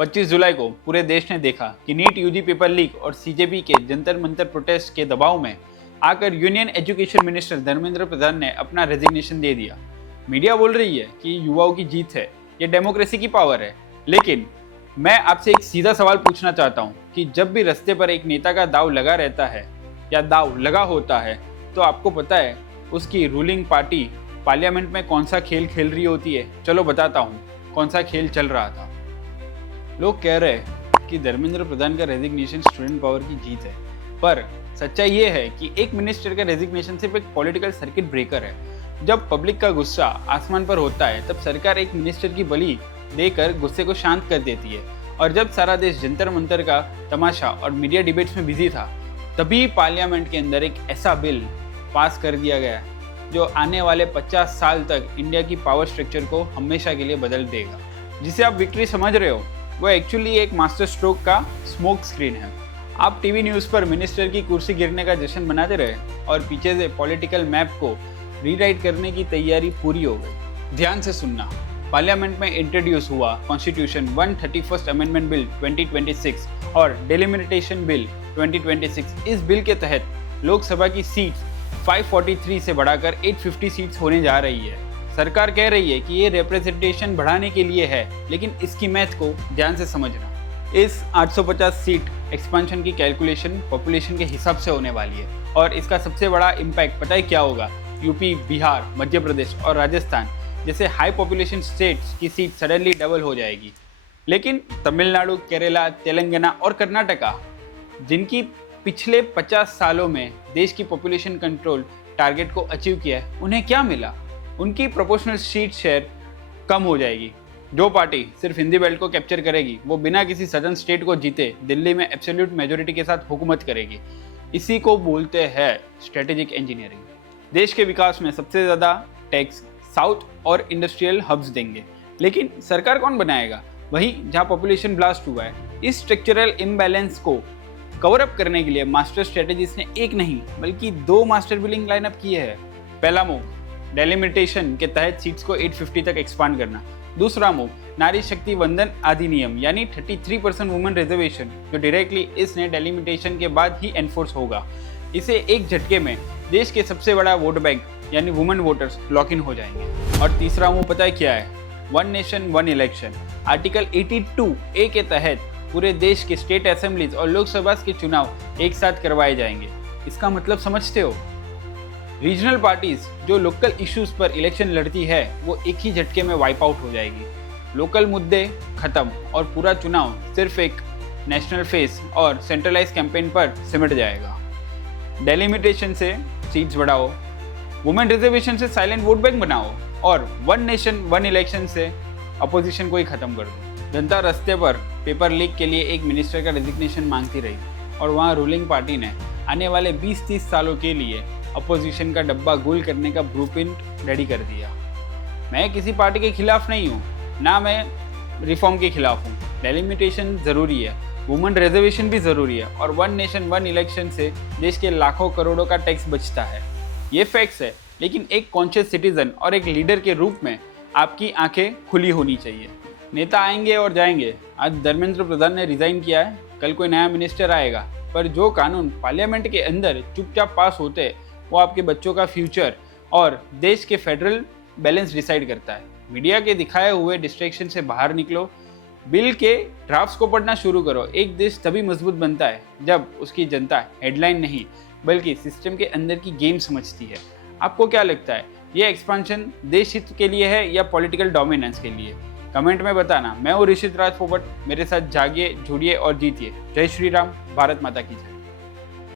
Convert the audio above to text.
25 जुलाई को पूरे देश ने देखा कि नीट यूजी पेपर लीक और सीजेपी के जंतर मंतर प्रोटेस्ट के दबाव में आकर union education minister Dharmendra Pradhan ने अपना रेजिग्नेशन दे दिया। मीडिया बोल रही है कि युवाओं की जीत है, ये डेमोक्रेसी की पावर है, लेकिन मैं आपसे एक सीधा सवाल पूछना चाहता हूँ कि जब भी रास्ते पर एक नेता का दाव लगा रहता है या दाव लगा होता है तो आपको पता है उसकी रूलिंग पार्टी पार्लियामेंट में कौन सा खेल खेल रही होती है। चलो बताता हूँ कौन सा खेल चल रहा था। लोग कह रहे हैं कि धर्मेंद्र प्रधान का रेजिग्नेशन स्टूडेंट पावर की जीत है, पर सच्चाई ये है कि एक मिनिस्टर का रेजिग्नेशन सिर्फ एक पॉलिटिकल सर्किट ब्रेकर है। जब पब्लिक का गुस्सा आसमान पर होता है तब सरकार एक मिनिस्टर की बलि देकर गुस्से को शांत कर देती है, और जब सारा देश जंतर मंतर का तमाशा और मीडिया डिबेट्स में बिजी था तभी पार्लियामेंट के अंदर एक ऐसा बिल पास कर दिया गया जो आने वाले 50 साल तक इंडिया की पावर स्ट्रक्चर को हमेशा के लिए बदल देगा। जिसे आप विक्ट्री समझ रहे हो वो एक्चुअली एक मास्टर स्ट्रोक का स्मोक स्क्रीन है। आप टीवी न्यूज़ पर मिनिस्टर की कुर्सी गिरने का जश्न मनाते रहे और पीछे से पॉलिटिकल मैप को रीराइट करने की तैयारी पूरी हो गई। ध्यान से सुनना, पार्लियामेंट में इंट्रोड्यूस हुआ कॉन्स्टिट्यूशन 131 अमेंडमेंट बिल 2026 और डिलिमिटेशन बिल 2026। इस बिल के तहत लोकसभा की सीट्स 543 से बढ़ाकर 850 सीट्स होने जा रही है। सरकार कह रही है कि ये रिप्रेजेंटेशन बढ़ाने के लिए है, लेकिन इसकी मैथ को ध्यान से समझना। इस 850 सीट एक्सपेंशन की कैलकुलेशन पॉपुलेशन के हिसाब से होने वाली है, और इसका सबसे बड़ा इम्पैक्ट पता है क्या होगा? यूपी, बिहार, मध्य प्रदेश और राजस्थान जैसे हाई पॉपुलेशन स्टेट्स की सीट सडनली डबल हो जाएगी। लेकिन तमिलनाडु, केरला, तेलंगाना और कर्नाटका जिनकी पिछले 50 सालों में देश की पॉपुलेशन कंट्रोल टारगेट को अचीव किया है, उन्हें क्या मिला? उनकी प्रोपोर्शनल सीट शेयर कम हो जाएगी। जो पार्टी सिर्फ हिंदी बेल्ट को कैप्चर करेगी वो बिना किसी सदर्न स्टेट को जीते दिल्ली में एब्सोल्यूट मेजोरिटी के साथ हुकूमत करेगी। इसी को बोलते हैं स्ट्रेटेजिक इंजीनियरिंग। देश के विकास में सबसे ज़्यादा टैक्स साउथ और इंडस्ट्रियल हब्स देंगे, लेकिन सरकार कौन बनाएगा? वही जहाँ पॉपुलेशन ब्लास्ट हुआ है। इस स्ट्रक्चरल इम्बैलेंस को कवर अप करने के लिए मास्टर स्ट्रेटेजिस्ट ने एक नहीं बल्कि 2 मास्टर बिलिंग लाइनअप किए हैं। पहला मूव डेलिमिटेशन के तहत सीट्स को 850 तक एक्सपांड करना। दूसरा मूव नारी शक्ति वंदन अधिनियम यानी 33% वुमेन रिजर्वेशन, जो डायरेक्टली इस डेलिमिटेशन के बाद ही एनफोर्स होगा। इसे एक झटके में देश के सबसे बड़ा वोट बैंक यानी वुमेन वोटर्स लॉक इन हो जाएंगे। और तीसरा मूव पता है क्या है? One nation one election. Article 82A के तहत पूरे देश के स्टेट असेंबलीज और लोकसभा के चुनाव एक साथ करवाए जाएंगे। इसका मतलब समझते हो? रीजनल पार्टीज जो लोकल इश्यूज पर इलेक्शन लड़ती है वो एक ही झटके में वाइप आउट हो जाएगी। लोकल मुद्दे खत्म और पूरा चुनाव सिर्फ एक नेशनल फेस और सेंट्रलाइज कैंपेन पर सिमट जाएगा। डेलिमिटेशन से सीट्स बढ़ाओ, वुमेन रिजर्वेशन से साइलेंट वोट बैंक बनाओ, और वन नेशन वन इलेक्शन से अपोजिशन को ही खत्म कर दो। जनता रास्ते पर पेपर लीक के लिए एक मिनिस्टर का रेजिग्नेशन मांगती रही, और वहाँ रूलिंग पार्टी ने आने वाले 20-30 सालों के लिए अपोजिशन का डब्बा गुल करने का ब्लूप्रिंट रेडी कर दिया। मैं किसी पार्टी के खिलाफ नहीं हूँ, ना मैं रिफॉर्म के खिलाफ हूँ। डेलिमिटेशन ज़रूरी है, वुमेन रिजर्वेशन भी ज़रूरी है, और वन नेशन वन इलेक्शन से देश के लाखों करोड़ों का टैक्स बचता है। ये फैक्ट्स है, लेकिन एक कॉन्शियस सिटीजन और एक लीडर के रूप में आपकी आंखें खुली होनी चाहिए। नेता आएंगे और जाएंगे। आज धर्मेंद्र प्रधान ने रिजाइन किया है, कल कोई नया मिनिस्टर आएगा, पर जो कानून पार्लियामेंट के अंदर चुपचाप पास होते हैं वो आपके बच्चों का फ्यूचर और देश के फेडरल बैलेंस डिसाइड करता है। मीडिया के दिखाए हुए डिस्ट्रैक्शन से बाहर निकलो, बिल के ड्राफ्ट्स को पढ़ना शुरू करो। एक देश तभी मजबूत बनता है जब उसकी जनता हेडलाइन नहीं बल्कि सिस्टम के अंदर की गेम समझती है। आपको क्या लगता है, ये एक्सपेंशन देश हित के लिए है या पॉलिटिकल डोमिनेंस के लिए? कमेंट में बताना। मैं हूँ ऋषित राज फोपट, मेरे साथ जागिए, जुड़िए और जीतिए। जय श्री राम, भारत माता की जय।